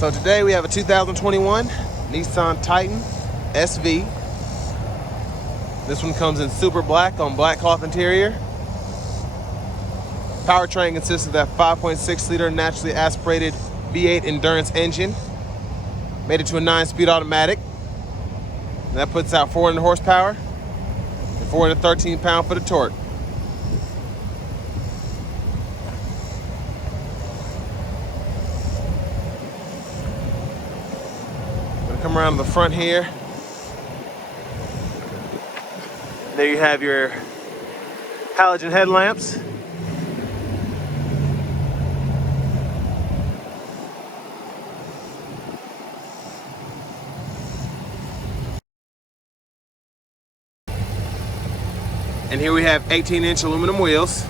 So today we have a 2021 Nissan Titan SV. This one comes in super black on black cloth interior. Powertrain consists of that 5.6 liter naturally aspirated V8 endurance engine. Made it to a 9-speed automatic. And that puts out 400 horsepower and 413 pound-foot of torque. Come around to the front here. There you have your halogen headlamps. And here we have 18-inch aluminum wheels.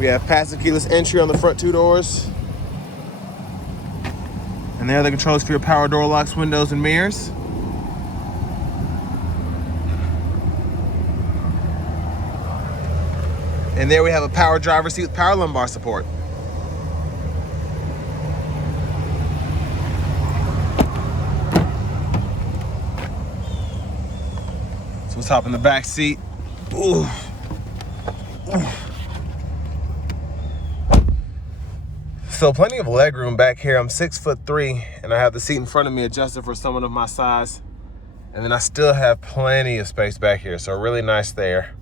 We have passive keyless entry on the front two doors. And there are the controls for your power door locks, windows, and mirrors. And there we have a power driver's seat with power lumbar support. So let's hop in the back seat. Ooh. Ooh. So plenty of leg room back here. I'm 6'3", and I have the seat in front of me adjusted for someone of my size. And then I still have plenty of space back here, so really nice there.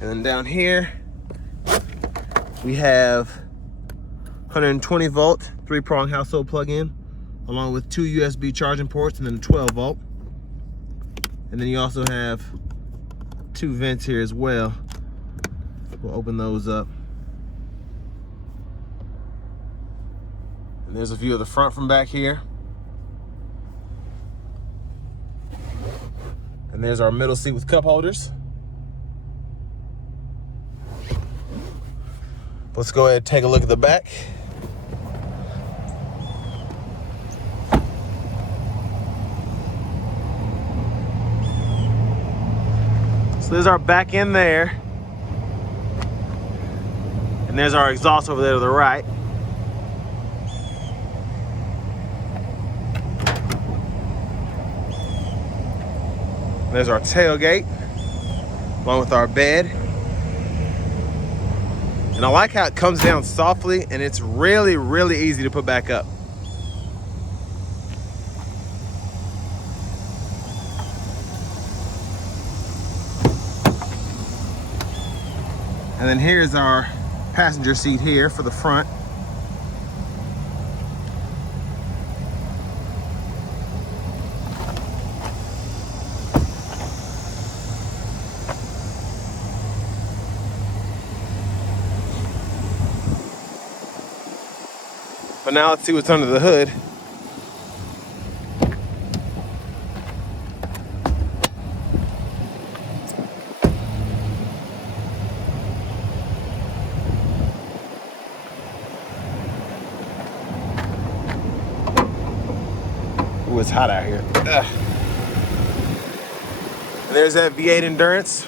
And then down here, we have 120 volt, 3-prong household plug-in, along with 2 USB charging ports and then a 12 volt. And then you also have 2 vents here as well. We'll open those up. And there's a view of the front from back here. And there's our middle seat with cup holders. Let's go ahead and take a look at the back. So there's our back end there. And there's our exhaust over there to the right. There's our tailgate, along with our bed. And I like how it comes down softly and it's really, really easy to put back up. And then here's our passenger seat here for the front. But now let's see what's under the hood. Ooh, it's hot out here. Ugh. And there's that V8 Endurance.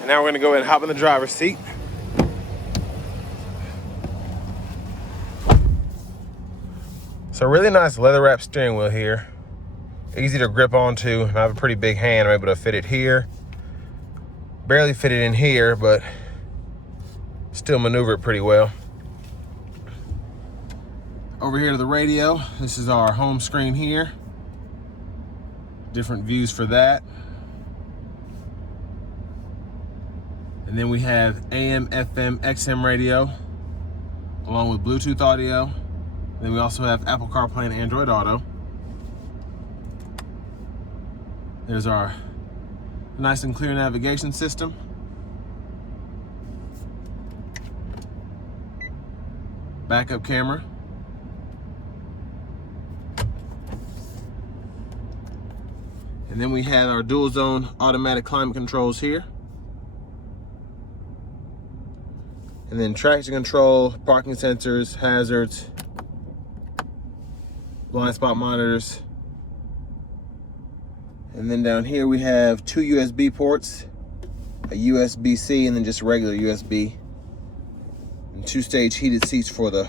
And now we're gonna go ahead and hop in the driver's seat. So really nice leather wrapped steering wheel here. Easy to grip onto. I have a pretty big hand. I'm able to fit it here. Barely fit it in here, but still maneuver it pretty well. Over here to the radio, this is our home screen here. Different views for that. And then we have AM, FM, XM radio, along with Bluetooth audio. And then we also have Apple CarPlay and Android Auto. There's our nice and clear navigation system. Backup camera. And then we have our dual zone automatic climate controls here. And then traction control, parking sensors, hazards, blind spot monitors. And then down here we have 2 USB ports, a USB-C and then just regular USB. And 2-stage heated seats for the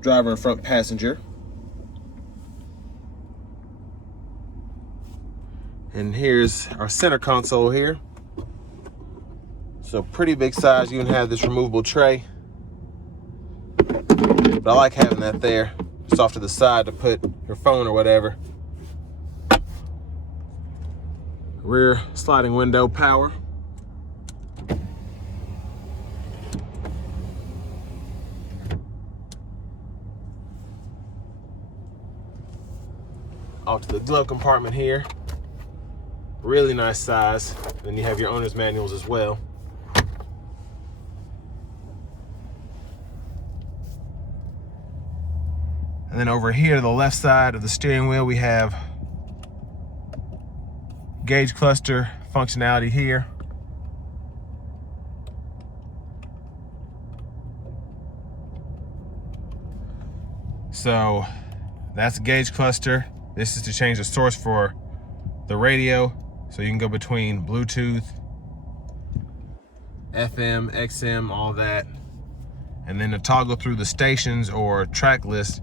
driver and front passenger. And here's our center console here. So pretty big size. You can have this removable tray. But I like having that there, just off to the side to put your phone or whatever. Rear sliding window power. Off to the glove compartment here. Really nice size. Then you have your owner's manuals as well. And then over here to the left side of the steering wheel, we have gauge cluster functionality here. So that's a gauge cluster. This is to change the source for the radio. So you can go between Bluetooth, FM, XM, all that. And then to toggle through the stations or track list,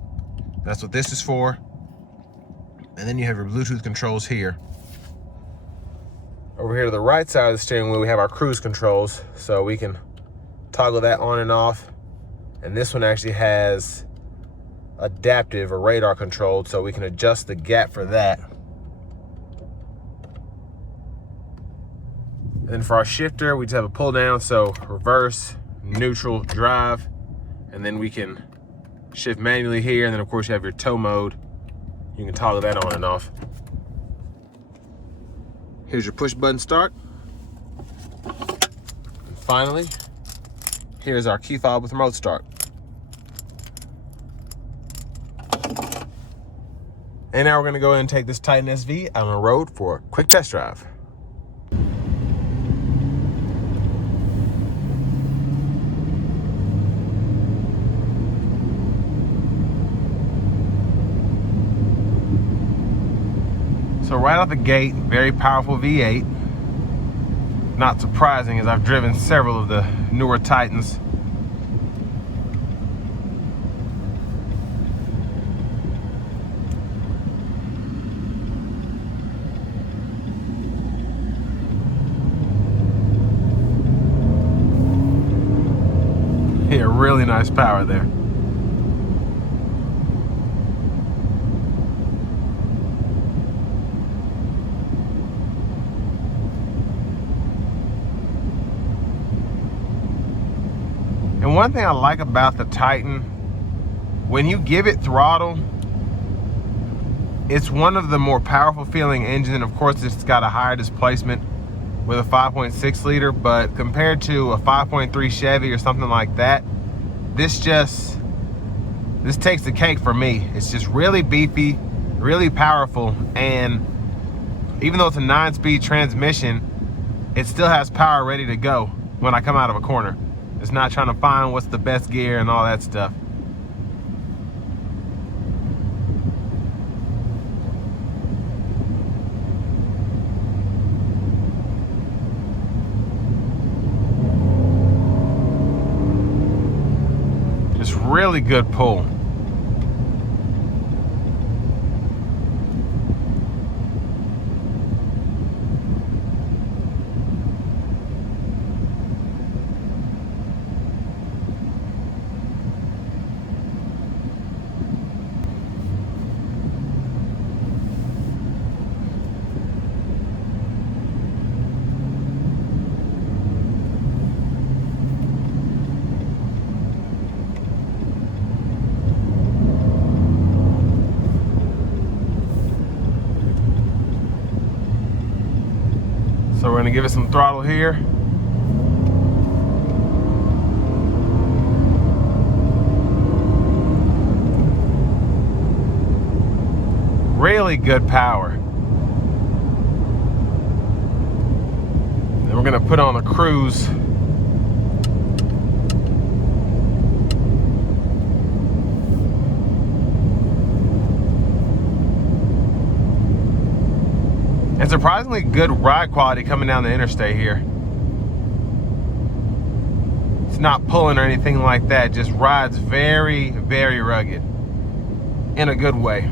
that's what this is for. And then you have your Bluetooth controls here. Over here to the right side of the steering wheel, we have our cruise controls. So we can toggle that on and off. And this one actually has adaptive or radar controlled, so we can adjust the gap for that. And then for our shifter, we just have a pull down, so reverse, neutral, drive, and then we can shift manually here. And then of course you have your tow mode. You can toggle that on and off. Here's your push button start. And finally, here's our key fob with remote start. And now we're gonna go ahead and take this Titan SV out on the road for a quick test drive. So right out the gate, very powerful V8. Not surprising, as I've driven several of the newer Titans. Yeah, really nice power there. And one thing I like about the Titan, when you give it throttle, it's one of the more powerful feeling engines. Of course, it's got a higher displacement with a 5.6 liter, but compared to a 5.3 Chevy or something like that, this takes the cake for me. It's just really beefy, really powerful, and even though it's a 9-speed transmission, it still has power ready to go when I come out of a corner. It's not trying to find what's the best gear and all that stuff. Just really good pull. So we're gonna give it some throttle here. Really good power. Then we're gonna put on the cruise. surprisingly good ride quality coming down the interstate here. It's not pulling or anything like that, just rides very, very rugged in a good way.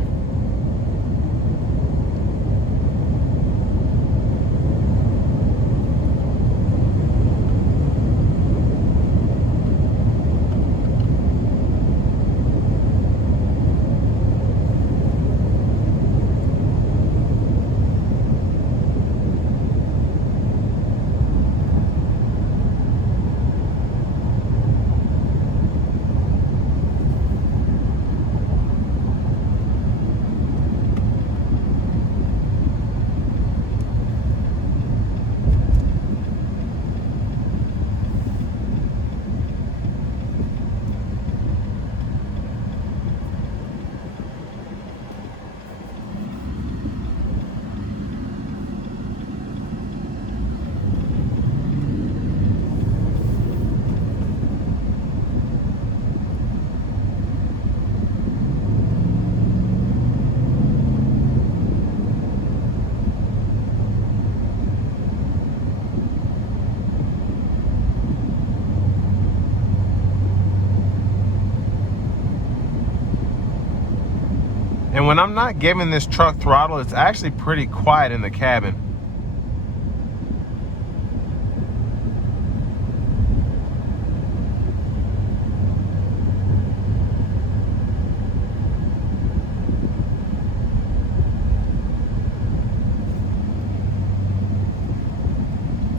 And when I'm not giving this truck throttle, it's actually pretty quiet in the cabin.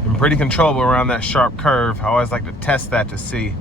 And pretty controllable around that sharp curve. I always like to test that to see.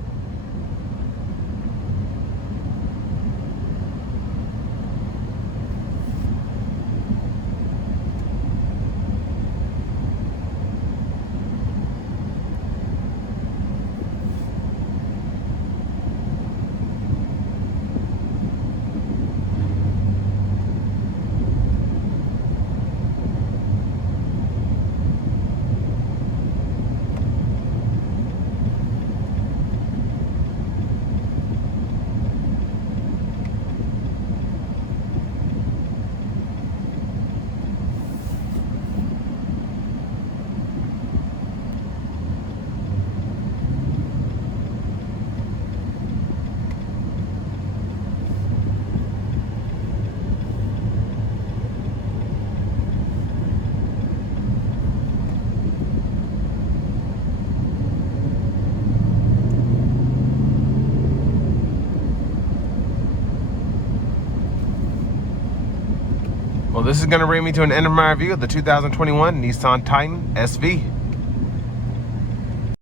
Well, this is going to bring me to an end of my review of the 2021 Nissan Titan SV.